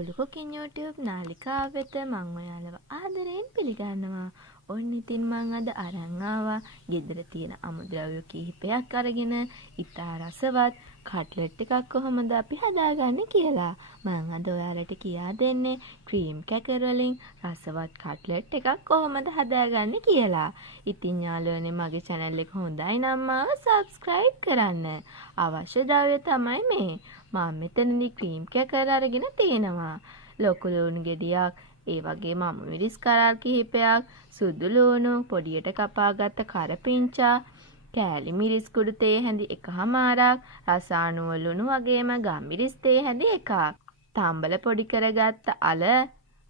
අඹුලු cooking YouTube නාලිකාව වෙත මං ඔයාලව ආදරයෙන් පිළිගන්නවා. ඔන්න ඉතින් මං අද අරන් ආවා ගෙදර තියෙන අමුද්‍රව්‍ය කිහිපයක් අරගෙන ඉතා රසවත් කට්ලට් එකක් කොහොමද අපි හදාගන්නේ කියලා. මං අද ඔයාලට කියා දෙන්නේ ක්‍රීම් කැකර් වලින් රසවත් කට්ලට් එකක් කොහොමද හදාගන්නේ කියලා. ඉතින් යාළුවනේ මගේ channel එක හොඳයි නම් මාව subscribe කරන්න. අවශ්‍ය ද්‍රව්‍ය තමයි මේ. මම මෙතනදී ක්‍රීම් කැකර් අරගෙන තියෙනවා. ලොකු ලුණු ගෙඩියක්, ඒ වගේම අමු මිරිස් කරල් කිහිපයක්, සුදු ලුණු, පොඩියට කපාගත්ත කරපිංචා, කෑලි මිරිස් කුඩු තේ හැඳි එකහමාරක්, රස අණුව ලුණු වගේම ගම්මිරිස් තේ හැඳි එකක්. තම්බල පොඩි කරගත්ත අල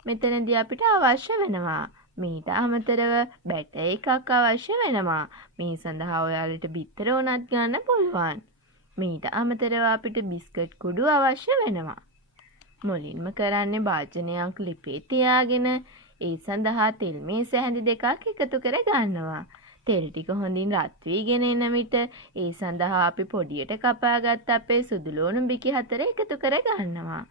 මෙතනදී අපිට අවශ්‍ය වෙනවා. මීට අමතරව බැටර් එකක් අවශ්‍ය වෙනවා. මේ සඳහා ඔයාලට බිත්තර උනත් ගන්න පුළුවන්. මීට අමතරව අපිට බිස්කට් කුඩු අවශ්‍ය වෙනවා. මුලින්ම කරන්නේ භාජනයක් ලිපේ තියාගෙන ඒ සඳහා තෙල් මේස හැඳි දෙකක් එකතු කර ගන්නවා. තෙල් ටික හොඳින් රත් වීගෙන එන විට ඒ සඳහා අපි පොඩියට කපාගත් අපේ සුදු ලුණු බිකි 4 එකතු කර ගන්නවා.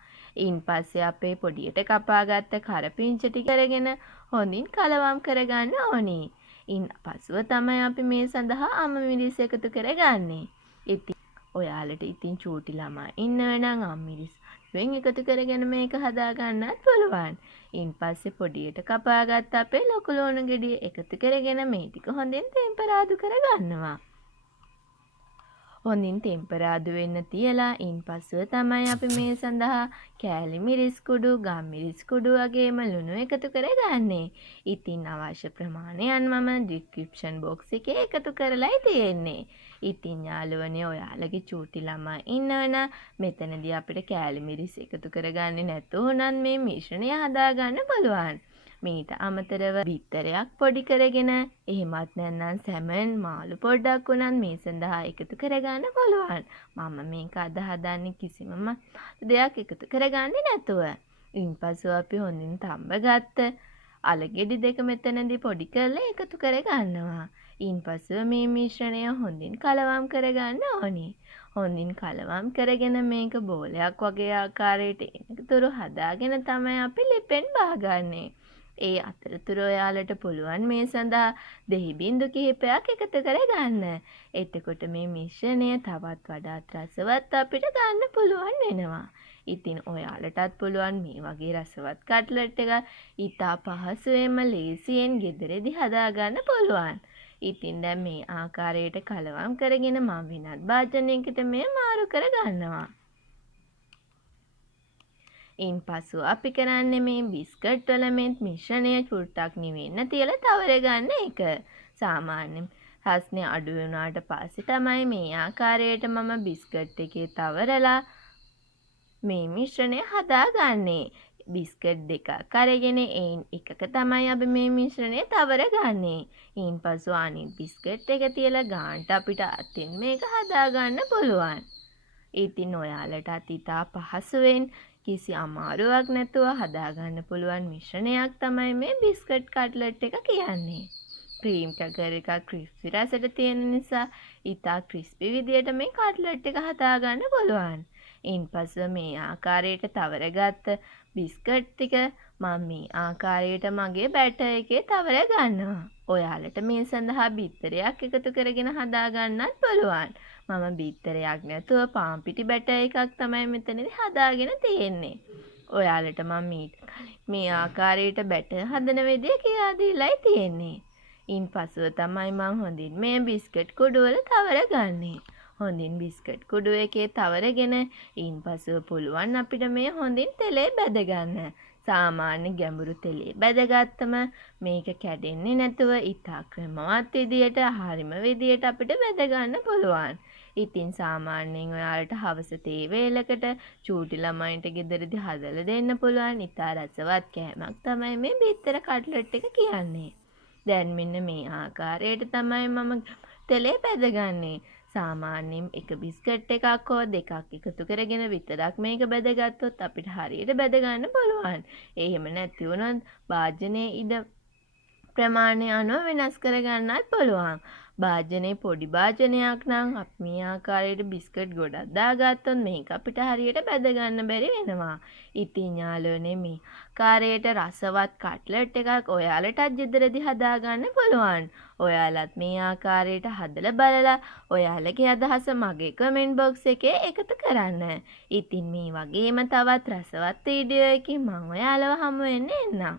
ඉන්පස්සේ අපේ පොඩියට කපාගත්ත කරපිංච ටික කරගෙන හොඳින් කලවම් කරගන්න ඕනේ. පසුව තමයි අපි මේ සඳහා අමු මිරිස් එකතු කරගන්නේ. ඉතින් ඔයාලට ඉතින් චූටි ළමා ඉන්නව නම් අමු මිරිස් වෙන් එකතු කරගෙන මේක හදා ගන්නත් පුළුවන්. ඉන්පස්සේ පොඩියට කපාගත්ත අපේ ලොකු ලුණු ගෙඩිය එකතු කරගෙන මේ ටික හොඳින් ටෙම්පරාදු කරගන්නවා. හොඳින් ටෙම්පරාදු වෙන්න තියලා ඉන්පස්සේ තමයි අපි මේ සඳහා කෑලි මිරිස් කුඩු, ගම් මිරිස් කුඩු වගේම ලුණු එකතු කරගන්නේ. ඉතින් අවශ්‍ය ප්‍රමාණයන් මම description box එකේ එකතු කරලායි තියෙන්නේ. ඉතින් යාළුවනේ ඔයාලගේ චූටි ළමා ඉන්නවනම් මෙතනදී අපිට කෑලි මිරිස් එකතු කරගන්නේ නැතුණත් මේ මිශ්‍රණය හදාගන්න පුළුවන්. මීට අමතරව බිත්තරයක් පොඩි කරගෙන එහෙමත් නැත්නම් සැමන් මාළු පොඩ්ඩක් උනත් මේ සඳහා එකතු කරගන්න පුළුවන්. මම මේක අද හදන්නේ කිසිම දෙයක් එකතු කරගන්නේ නැතුව. ඉන්පස්ව අපි හොඳින් තඹගත්ත අලගෙඩි දෙක මෙතනදී පොඩි කරලා එකතු කරගන්නවා. ඉන්පස්ව මේ මිශ්‍රණය හොඳින් කලවම් කරගන්න ඕනේ. හොඳින් කලවම් කරගෙන මේක බෝලයක් වගේ ආකාරයට එනතුරු හදාගෙන තමයි අපි ලිපෙන් බාගන්නේ. ඒ අතරතුර ඔයාලට පුළුවන් මේ සඳහා දෙහි බින්දු කිහිපයක් එකතු කරගන්න. එතකොට මේ මිශ්‍රණය තවත් වඩාත් රසවත් අපිට ගන්න පුළුවන් වෙනවා. ඉතින් ඔයාලටත් පුළුවන් මේ වගේ රසවත් කට්ලට් එක ඉතා පහසුවෙන්ම ලේසියෙන් ගෙදරදී හදාගන්න පුළුවන්. ඉතින් දැන් මේ ආකාරයට කලවම් කරගෙන මම වෙනත් භාජනයකට මේ මාරු කරගන්නවා. ඉන්පසු අපි කරන්නේ මේ බිස්කට් වල මේ මිශ්‍රණය චුට්ටක් නිවෙන්න තියලා තවර ගන්න එක. සාමාන්‍යයෙන් රස්නේ අඩු වුණාට පස්සේ තමයි මේ ආකාරයට මම බිස්කට් එකේ තවරලා මේ මිශ්‍රණය හදාගන්නේ. බිස්කට් දෙකක් අරගෙන එයින් එකක තමයි අපි මේ මිශ්‍රණය තවර ගන්නේ. ඉන්පසු අනිත් බිස්කට් එක තියලා ගාන්ට අපිට අතින් මේක හදාගන්න පුළුවන්. ඉතින් ඔයාලටත් ඉතා පහසුවෙන් කිසි අමාරුවක් නැතුව හදාගන්න පුළුවන් මිශ්‍රණයක් තමයි මේ බිස්කට් කට්ලට් එක කියන්නේ. ක්‍රීම් කැකර් එක ක්‍රිස්පි රසට තියෙන නිසා ඉතා ක්‍රිස්පි විදියට මේ කට්ලට් එක හදාගන්න පුළුවන්. ඉන්පස්ව මේ ආකාරයට තවරගත්ත බිස්කට් ටික මම මේ ආකාරයට මගේ බැටර් එකේ තවර ගන්නවා. ඔයාලට මේ සඳහා බිත්තරයක් එකතු කරගෙන හදාගන්නත් පුළුවන්. මම බිත්තරයක් නැතුව පාන් පිටි බැටර් එකක් තමයි මෙතනදී හදාගෙන තියෙන්නේ. ඔයාලට මම මේ ආකාරයට බැටර් හදන විදිය කියා දීලායි තියෙන්නේ. ඉන්පසුව තමයි මම හොඳින් මේ බිස්කට් කුඩු වල තවර ගන්නේ. හොඳින් බිස්කට් කුඩු එකේ තවරගෙන ඉන්පසුව පුළුවන් අපිට මේ හොඳින් තෙලේ බැද ගන්න. සාමාන්‍ය ගැඹුරු තෙලේ බැදගත්තම මේක කැඩෙන්නේ නැතුව ඉතා ක්‍රමවත් විදියට හරිම විදියට අපිට බැද ගන්න පුළුවන්. ඉතින් සාමාන්‍යයෙන් ඔයාලට හවස තේ වේලකට චූටි ළමයින්ට ගෙදරදී හදලා දෙන්න පුළුවන් ඉතා රසවත් කෑමක් තමයි මේ බිත්තර කට්ලට් එක කියන්නේ. දැන් මෙන්න මේ ආකාරයට තමයි මම තෙලේ බැදගන්නේ. සාමාන්‍යයෙන් එක බිස්කට් එකක් හෝ දෙකක් එකතු කරගෙන විතරක් මේක බැදගත්තොත් අපිට හරියට බැද ගන්න පුළුවන්. එහෙම නැති වුණොත් භාජනයේ ඉඩ ප්‍රමාණය අනුව වෙනස් කරගන්නත් පුළුවන්. භාජනයේ පොඩි භාජනයක් නම් අපි මේ ආකාරයට බිස්කට් ගොඩක් දාගත්තොත් මේක අපිට හරියට බැද ගන්න බැරි වෙනවා. ඉතින් යාළුවනේ මේ ආකාරයට රසවත් කට්ලට් එකක් ඔයාලටත් ගෙදරදී හදාගන්න පුළුවන්. ඔයාලත් මේ ආකාරයට හදලා බලලා ඔයාලගේ අදහස මගේ කමෙන්ට් බොක්ස් එකේ එකතු කරන්න. ඉතින් මේ වගේම තවත් රසවත් වීඩියෝ එකකින් මම ඔයාලව හමු වෙන්න එන්නම්.